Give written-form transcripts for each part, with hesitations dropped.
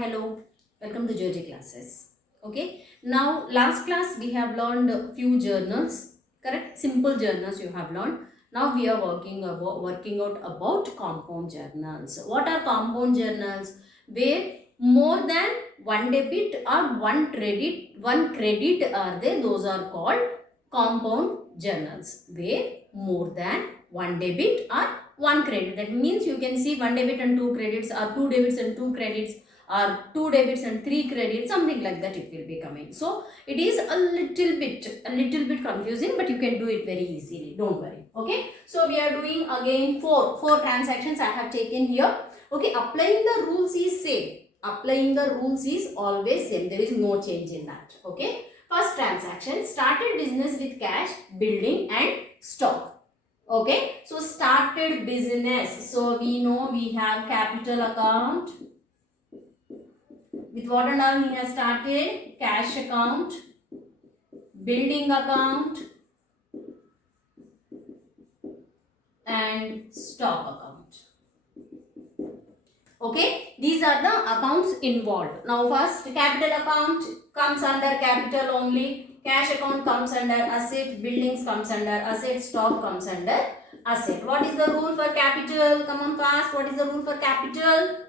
hello. Welcome to Georgie classes. Okay. Now, last class we have learned a few journals. Correct? Simple journals you have learned. Now we are working out about compound journals. What are compound journals? Where more than one debit or one credit are there. Those are called compound journals. Where more than one debit or one credit. That means you can see one debit and two credits, or two debits and two credits, or two debits and three credits, something like that it will be coming. So it is a little bit confusing, but you can do it very easily, don't worry. Okay, so we are doing again four transactions I have taken here. Okay, applying the rules is same. Applying the rules is always same. There is no change in that. Okay, first transaction, started business with cash, building and stock. Okay, so started business. So we know we have capital account. With what and all he has started? Cash account, building account and stock account. Okay, these are the accounts involved. Now first, capital account comes under capital only. Cash account comes under asset, buildings comes under asset, stock comes under asset. What is the rule for capital? Come on fast. What is the rule for capital?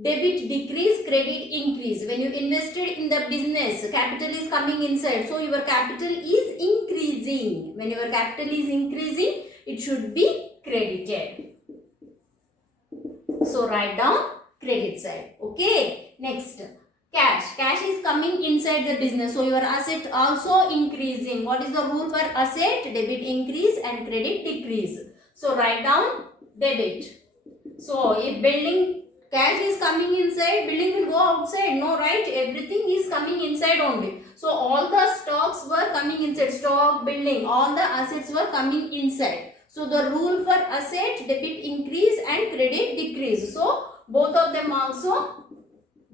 Debit decrease, credit increase. When you invested in the business, capital is coming inside. So your capital is increasing. When your capital is increasing, it should be credited. So write down credit side. Okay. Next. Cash. Cash is coming inside the business. So your asset also increasing. What is the rule for asset? Debit increase and credit decrease. So write down debit. So if building, cash is coming inside, building will go outside. No, right? Everything is coming inside only. So all the stocks were coming inside. Stock, building, all the assets were coming inside. So the rule for asset, debit increase and credit decrease. So both of them also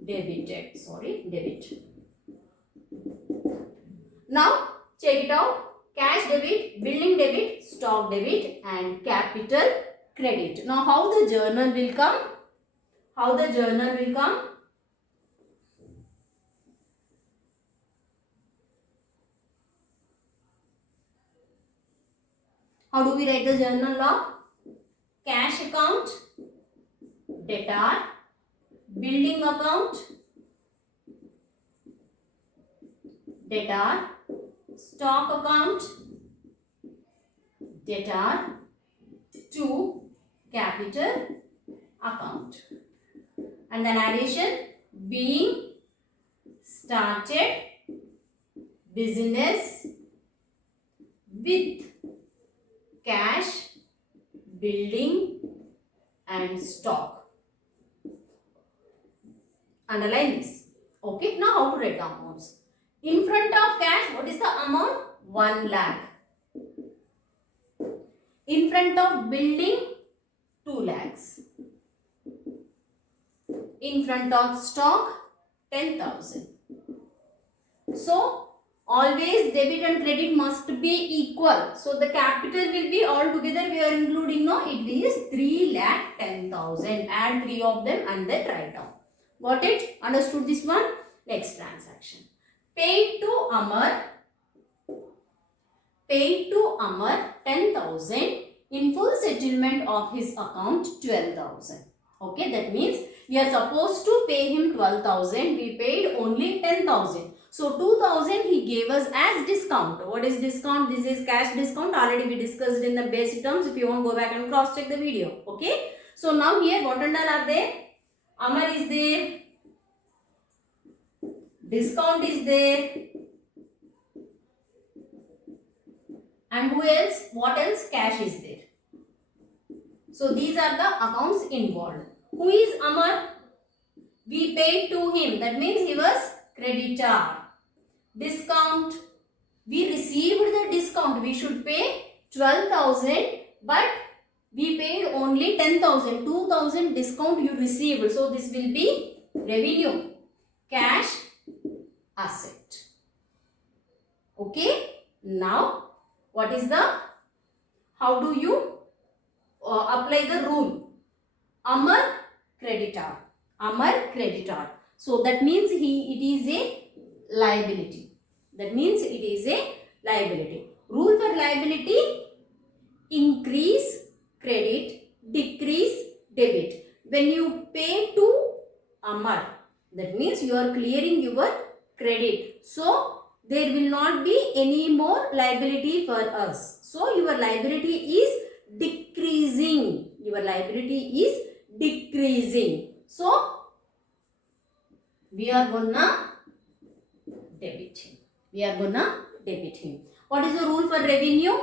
debited. Sorry, debit. Now check it out. Cash debit, building debit, stock debit and capital credit. Now how the journal will come? How the journal will come? How do we write the journal law? Cash account, debtor, building account, debtor, stock account, debtor, to capital account. And the narration, being started business with cash, building and stock. Underline this. Okay, now how to write the amounts? In front of cash, what is the amount? 1 lakh. In front of building, 2 lakhs. In front of stock, 10,000. So always debit and credit must be equal. So the capital will be all together. We are including, no, it is 3,10,000. Add 3 of them and then write down. Got it? Understood this one? Next transaction. Paid to Amar 10,000 in full settlement of his account 12,000. Okay, that means we are supposed to pay him 12,000. We paid only 10,000. So 2,000 he gave us as discount. What is discount? This is cash discount. Already we discussed in the basic terms. If you want, go back and cross check the video. Okay. So now here what and all are there? Amar is there. Discount is there. And who else? What else? Cash is there. So these are the accounts involved. Who is Amar? We paid to him. That means he was creditor. Discount. We received the discount. We should pay 12,000, but we paid only 10,000. 2,000 discount you received. So this will be revenue. Cash, asset. Okay. Now, what is the, how do you apply the rule? Amar creditor. Amar creditor. So that means it is a liability. That means it is a liability. Rule for liability: increase credit, decrease debit. When you pay to Amar, that means you are clearing your credit. So there will not be any more liability for us. So your liability is decreasing. Your liability is decreasing. So we are gonna debit him. We are gonna debit him. What is the rule for revenue?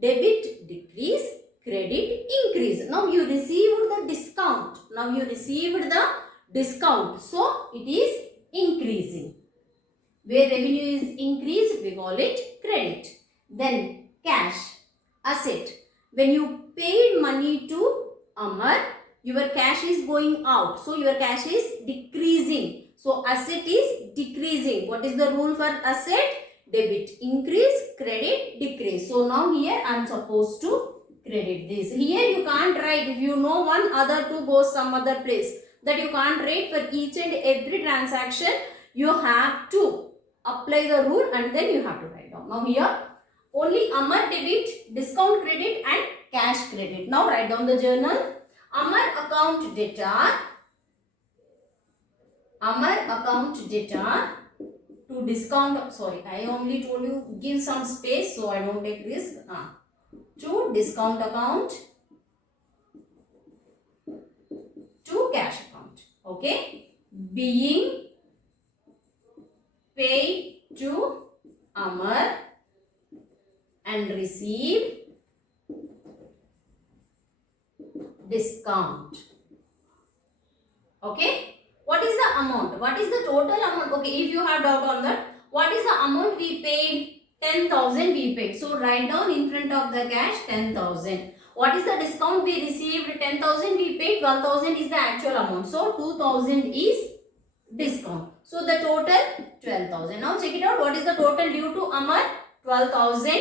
Debit decrease, credit increase. Now you received the discount. Now you received the discount. So it is increasing. Where revenue is increased, we call it credit. Then cash, asset. When you paid money to Amar, your cash is going out. So your cash is decreasing. So asset is decreasing. What is the rule for asset? Debit increase, credit decrease. So now here I am supposed to credit this. Here you can't write. If you know one, other two goes some other place. That you can't write for each and every transaction. You have to apply the rule and then you have to write down. Now here only Amar debit, discount credit and cash credit. Now write down the journal. Amar account debtor. Amar account debtor to discount. Sorry, I only told you give some space so I don't take risk. To discount account to cash account. Okay. Being paid to Amar and received discount. Okay. What is the amount? What is the total amount? Okay, if you have doubt on that, what is the amount we paid? 10,000 we paid. So write down in front of the cash 10,000. What is the discount we received? 10,000 we paid. 12,000 is the actual amount. So 2,000 is discount. So the total 12,000. Now check it out. What is the total due to Amar? 12,000.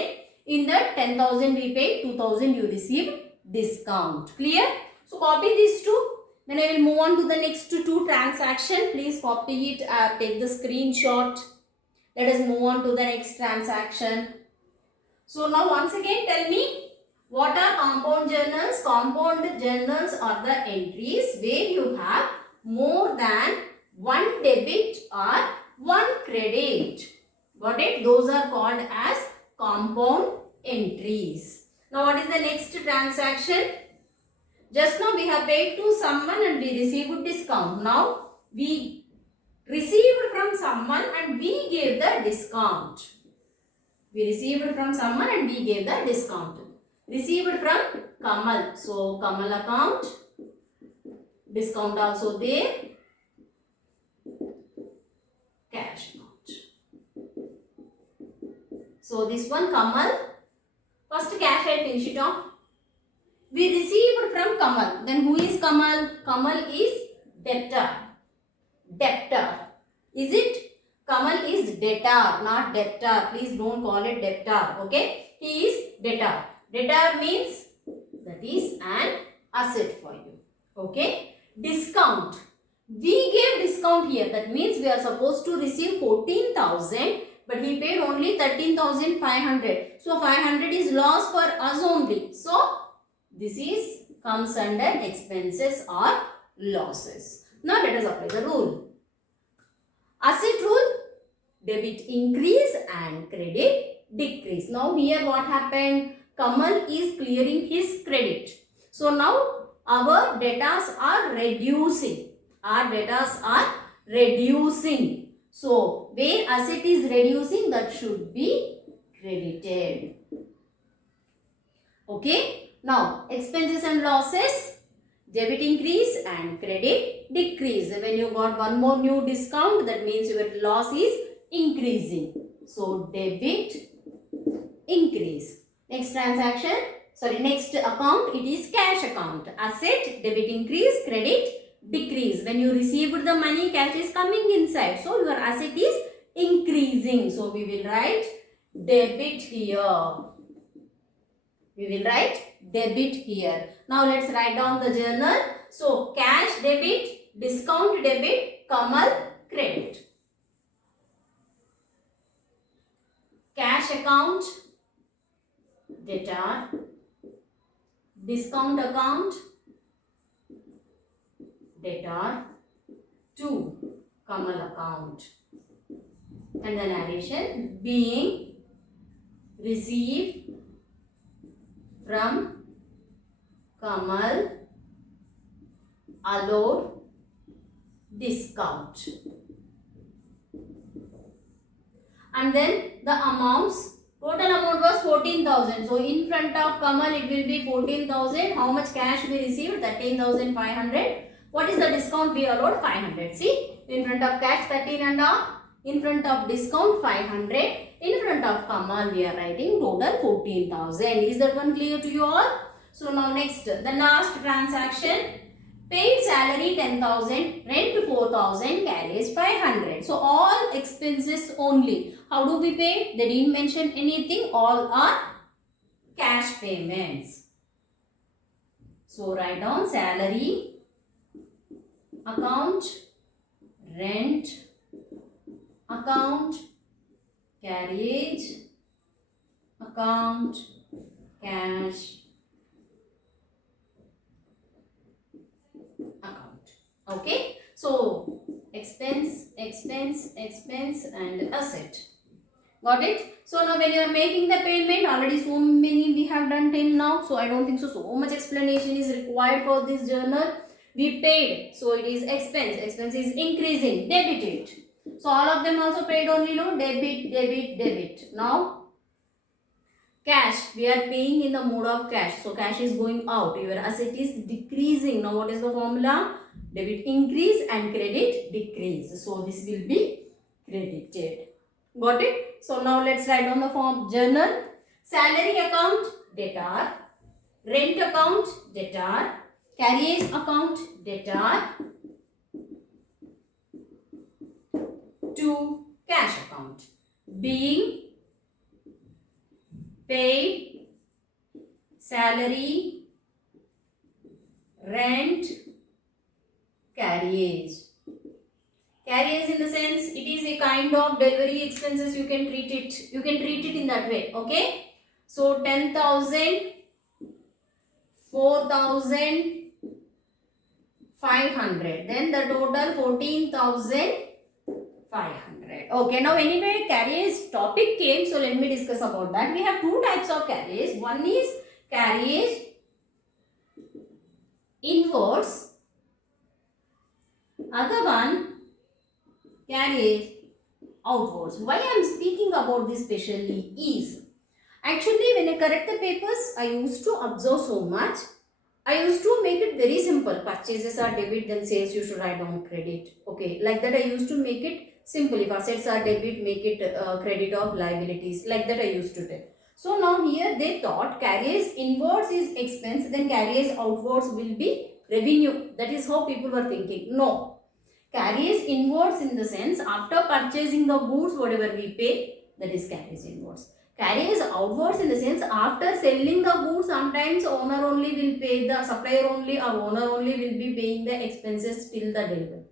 In that 10,000 we paid. 2,000 you received discount. Clear? So copy these two. Then I will move on to the next two transactions. Please copy it. Take the screenshot. Let us move on to the next transaction. So now once again tell me, what are compound journals? Compound journals are the entries where you have more than one debit or one credit. Got it? Those are called as compound entries. Now what is the next transaction? Just now we have paid to someone and we received discount. Now we received from someone and we gave the discount. We received from someone and we gave the discount. Received from Kamal. So Kamal account. Discount also there. Cash account. So this one Kamal. First cash I finish it off. We received from Kamal. Then who is Kamal? Kamal is debtor. Debtor. Is it? Kamal is debtor, not debtor. Please don't call it debtor. Okay? He is debtor. Debtor means that is an asset for you. Okay? Discount. We gave discount here. That means we are supposed to receive 14,000. But we paid only 13,500. So 500 is loss for us only. So this is comes under expenses or losses. Now let us apply the rule. Asset rule, debit increase and credit decrease. Now here what happened? Kamal is clearing his credit. So now our debtors are reducing. Our debtors are reducing. So where asset is reducing, that should be credited. Okay. Now, expenses and losses, debit increase and credit decrease. When you got one more new discount, that means your loss is increasing. So, debit increase. Next transaction, next account, it is cash account. Asset, debit increase, credit decrease. When you received the money, cash is coming inside. So, your asset is increasing. So, we will write debit here. We will write debit here. Now let's write down the journal. So cash debit, discount debit, Kamal credit. Cash account, debtor. Discount account, debtor. 2, Kamal account. And the narration, being received from Kamal, allowed discount. And then the amounts, total amount was 14,000. So in front of Kamal it will be 14,000. How much cash we received? 13,500. What is the discount we allowed? 500. See, in front of cash 13.5. In front of discount 500. In front of Kamal we are writing total 14,000. Is that one clear to you all? So now next, the last transaction. Paid salary 10,000, rent 4,000, carriage 500. So all expenses only. How do we pay? They didn't mention anything. All are cash payments. So write down salary account, rent account, carriage account, cash account. Okay. So expense, expense, expense and asset. Got it? So now when you are making the payment, already so many we have done till now. So I don't think so much explanation is required for this journal. We paid. So it is expense. Expense is increasing. Debited. So all of them also paid only, no? Debit, debit, debit. Now cash. We are paying in the mode of cash. So cash is going out. Your asset is decreasing. Now what is the formula? Debit increase and credit decrease. So this will be credited. Got it? So now let's write on the form journal. Salary account, debtor. Rent account, debtor. Carriage account, debtor. To cash account. Being paid salary, rent, carriage. Carriage in the sense it is a kind of delivery expenses. You can treat it. You can treat it in that way. Okay. So 10,000, 4,000, 500. Then the total 14,500. Okay. Now anyway, carriage topic came. So let me discuss about that. We have two types of carriage. One is carriage inwards. Other one carriage outwards. Why I am speaking about this specially is, actually when I correct the papers, I used to observe so much. I used to make it very simple. Purchases are debit, then sales you should write down credit. Okay, like that I used to make it simple. If assets are debit, make it credit of liabilities. Like that I used to tell. So now here they thought carriage inwards is expense, then carriage outwards will be revenue. That is how people were thinking. No. Carriage inwards in the sense after purchasing the goods whatever we pay, that is carriage inwards. Carriage outwards in the sense after selling the goods, sometimes owner only will pay, the supplier only or owner only will be paying the expenses till the delivery.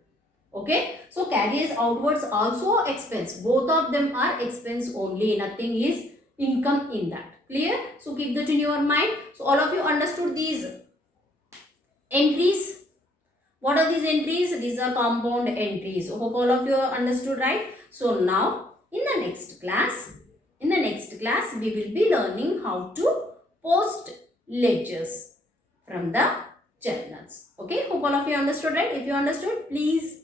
Okay. So carriage outwards also expense. Both of them are expense only. Nothing is income in that. Clear? So keep that in your mind. So all of you understood these entries. What are these entries? These are compound entries. So hope all of you understood, right? So now in the next class, we will be learning how to post ledgers from the journals. Okay, hope all of you understood, right? If you understood, please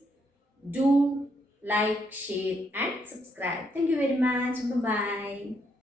do like, share and subscribe. Thank you very much. Bye-bye.